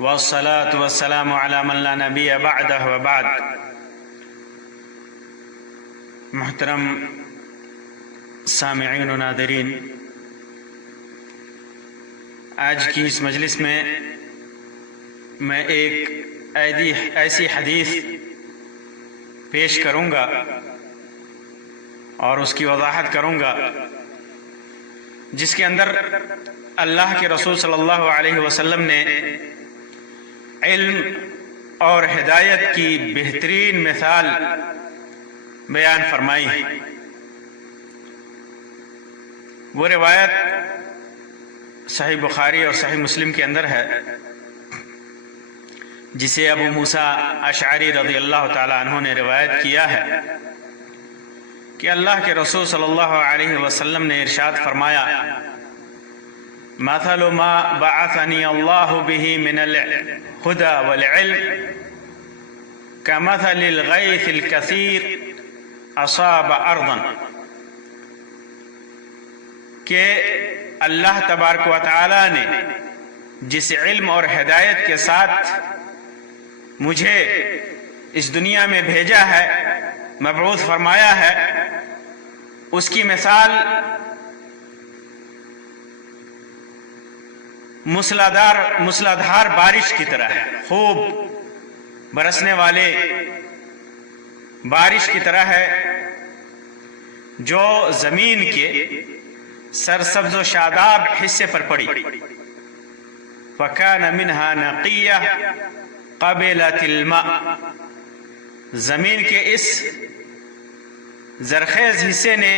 والصلاة والسلام على من لا نبی بعدہ وبعد۔ محترم سامعین و ناظرین، آج کی اس مجلس میں ایک ایسی حدیث پیش کروں گا اور اس کی وضاحت کروں گا جس کے اندر اللہ کے رسول صلی اللہ علیہ وسلم نے علم اور ہدایت کی بہترین مثال بیان فرمائی ہے۔ وہ روایت صحیح بخاری اور صحیح مسلم کے اندر ہے، جسے ابو موسیٰ اشعری رضی اللہ تعالی عنہ نے روایت کیا ہے کہ اللہ کے رسول صلی اللہ علیہ وسلم نے ارشاد فرمایا: مثل ما بعثني الله به من الهدى والعلم كمثل الغيث الكثير أصاب أرضا، کہ اللہ تبارک و تعالی نے جس علم اور ہدایت کے ساتھ مجھے اس دنیا میں بھیجا ہے، مبعوث فرمایا ہے، اس کی مثال مسلادھار بارش کی طرح ہے، خوب برسنے والے بارش کی طرح ہے، جو زمین کے سرسبز و شاداب حصے پر پڑی۔ فَكَانَ مِنْهَا نَقِيَّةٌ قَبِلَتِ الْمَاءَ، زمین کے اس زرخیز حصے نے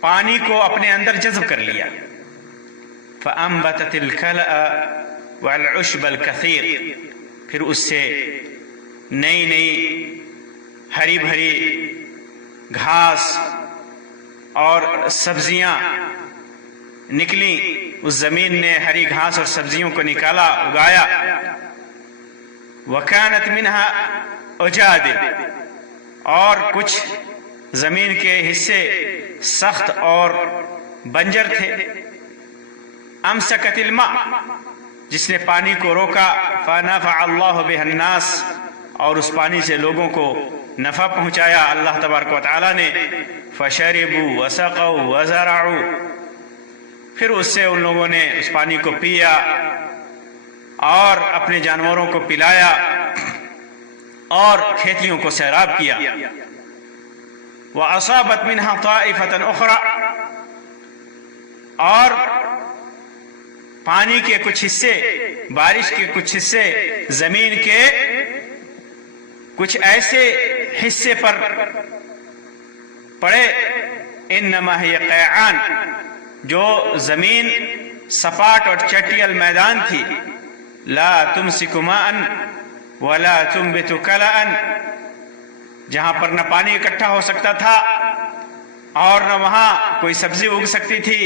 پانی کو اپنے اندر جذب کر لیا۔ فَأَنبَتَتِ الْكَلَأَ وَالْعُشْبَ الْكَثِيرَ، پھر اس سے نئی ہری بھری گھاس اور سبزیاں نکلیں۔ اس زمین نے ہری گھاس اور سبزیوں کو نکالا، اگایا۔ وَكَانَتْ مِنْهَا أُجَادِبٌ، اور کچھ زمین کے حصے سخت اور بنجر تھے۔ أَمْسَكَتِ الْمَاءَ، جس نے پانی کو روکا۔ فَنَفَعَ اللَّهُ بِهَا النَّاسَ، اور اس پانی سے لوگوں کو نفع پہنچایا اللہ تبارک و تعالی نے۔ فَشَرِبُوا وَسَقَوْا وَزَرَعُوا، پھر اس سے ان لوگوں نے اس پانی کو پیا اور اپنے جانوروں کو پلایا اور کھیتیوں کو سیراب کیا۔ وَأَصَابَتْ مِنْهَا طَائِفَةً أُخْرَى، اور پانی کے کچھ حصے، بارش کے کچھ حصے زمین کے کچھ ایسے حصے پر پڑے۔ انما ہی قیعان، جو زمین سپاٹ اور چٹیل میدان تھی۔ لا تمسک ماء ولا تنبت کلأ، جہاں پر نہ پانی اکٹھا ہو سکتا تھا اور نہ وہاں کوئی سبزی اگ سکتی تھی۔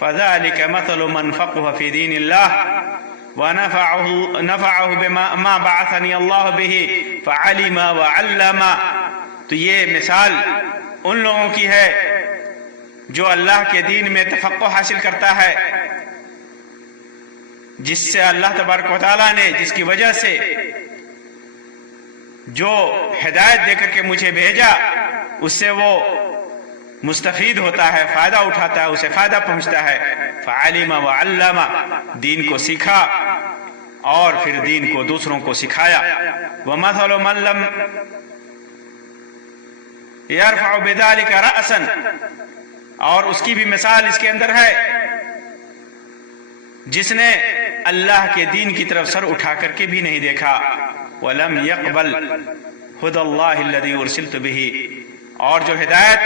فذلك مثل من فقه في دين الله ونفعه بما بعثني الله به فعلم وعلم، تو یہ مثال ان لوگوں کی ہے جو اللہ کے دین میں تفقہ حاصل کرتا ہے، جس سے اللہ تبارک و تعالیٰ نے، جس کی وجہ سے جو ہدایت دے کر کے مجھے بھیجا، اس سے وہ مستفید ہوتا ہے، فائدہ اٹھاتا ہے، اسے فائدہ پہنچتا ہے۔ فعلم وعلم، دین کو سیکھا اور پھر دین کو دوسروں کو سکھایا۔ ومثل من لم يرفع بذلك رأسا، اور اس کی بھی مثال اس کے اندر ہے جس نے اللہ کے دین کی طرف سر اٹھا کر کے بھی نہیں دیکھا۔ وَلَمْ يَقْبَلْ هُدَى اللَّهِ الَّذِي أُرْسِلْتُ بِهِ، اور جو ہدایت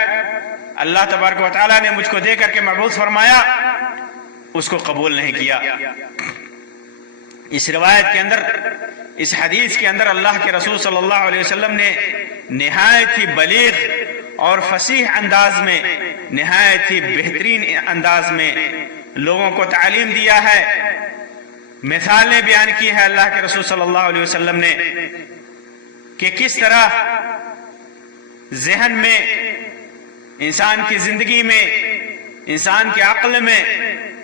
اللہ تبارک و تعالیٰ نے مجھ کو دے کر کے مبعوث فرمایا، اس کو قبول نہیں کیا۔ اس روایت کے اندر، اس حدیث کے اندر اللہ کے رسول صلی اللہ علیہ وسلم نے نہایت ہی بلیغ اور فصیح انداز میں، نہایت ہی بہترین انداز میں لوگوں کو تعلیم دیا ہے، مثالیں بیان کی ہے اللہ کے رسول صلی اللہ علیہ وسلم نے کہ کس طرح ذہن میں، انسان کی زندگی میں، انسان کے عقل میں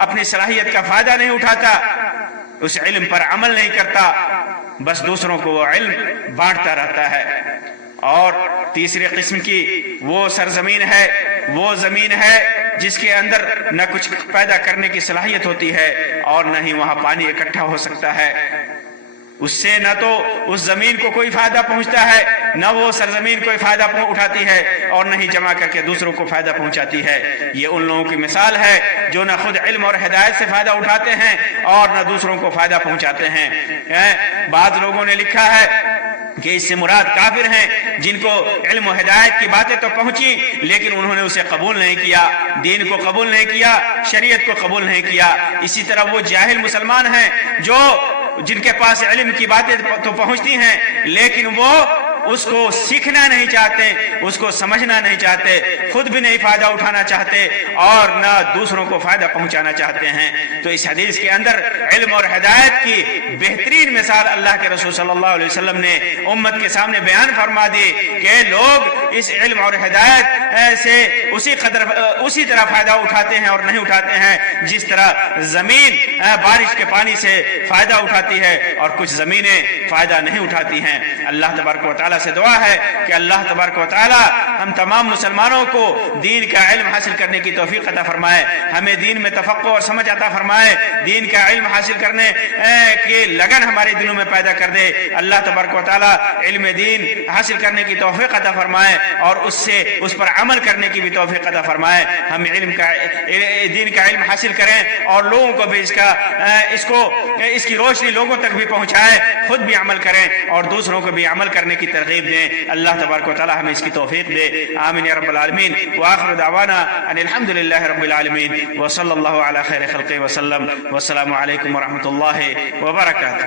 اپنی صلاحیت کا فائدہ نہیں اٹھاتا، اس علم پر عمل نہیں کرتا، بس دوسروں کو وہ علم بانٹتا رہتا ہے۔ اور تیسری قسم کی وہ سرزمین ہے، وہ زمین ہے جس کے اندر نہ کچھ پیدا کرنے کی صلاحیت ہوتی ہے اور نہ ہی وہاں پانی اکٹھا ہو سکتا ہے، اس سے نہ تو اس زمین کو کوئی فائدہ پہنچتا ہے، نہ وہ سرزمین کوئی فائدہ اٹھاتی ہے اور نہ ہی جمع کر کے دوسروں کو فائدہ پہنچاتی ہے۔ یہ ان لوگوں کی مثال ہے جو نہ خود علم اور ہدایت سے فائدہ اٹھاتے ہیں اور نہ دوسروں کو فائدہ پہنچاتے ہیں۔ بعض لوگوں نے لکھا ہے کہ اس سے مراد کافر ہیں جن کو علم و ہدایت کی باتیں تو پہنچی لیکن انہوں نے اسے قبول نہیں کیا، دین کو قبول نہیں کیا، شریعت کو قبول نہیں کیا۔ اسی طرح وہ جاہل مسلمان ہیں جو جن کے پاس علم کی باتیں تو پہنچتی ہیں لیکن وہ اس کو سیکھنا نہیں چاہتے، اس کو سمجھنا نہیں چاہتے، خود بھی نہیں فائدہ اٹھانا چاہتے اور نہ دوسروں کو فائدہ پہنچانا چاہتے ہیں۔ تو اس حدیث کے اندر علم اور ہدایت کی بہترین مثال اللہ کے رسول صلی اللہ علیہ وسلم نے امت کے سامنے بیان فرما دی کہ لوگ اس علم اور ہدایت سے اسی طرح فائدہ اٹھاتے ہیں اور نہیں اٹھاتے ہیں جس طرح زمین بارش کے پانی سے فائدہ اٹھاتی ہے اور کچھ زمینیں فائدہ نہیں اٹھاتی ہیں۔ اللہ تبارک و تعالیٰ سے دعا ہے کہ اللہ تبارک و تعالی ہم تمام مسلمانوں کو دین کا علم حاصل کرنے کی توفیق عطا فرمائے، ہمیں دین میں تفقہ اور سمجھ عطا فرمائے، دین کا علم حاصل کرنے کی لگن ہمارے دلوں میں پیدا کر دے۔ اللہ تبارک و تعالی علم دین حاصل کرنے کی توفیق عطا فرمائے اور اس پر عمل کرنے کی بھی توفیق عطا فرمائے۔ ہم دین کا علم حاصل کریں اور لوگوں کو بھی اس کی روشنی لوگوں تک بھی پہنچائے، خود بھی عمل کریں اور دوسروں کو بھی عمل کرنے کی ترغیب دیں۔ اللہ تبارک و تعالی ہمیں اس کی توفیق دے، آمین یا رب العالمین۔ وآخر دعوانا ان الحمد للہ رب العالمین وصلی اللہ علی خیر خلقہ وسلم، والسلام علیکم ورحمۃ اللہ وبرکاتہ۔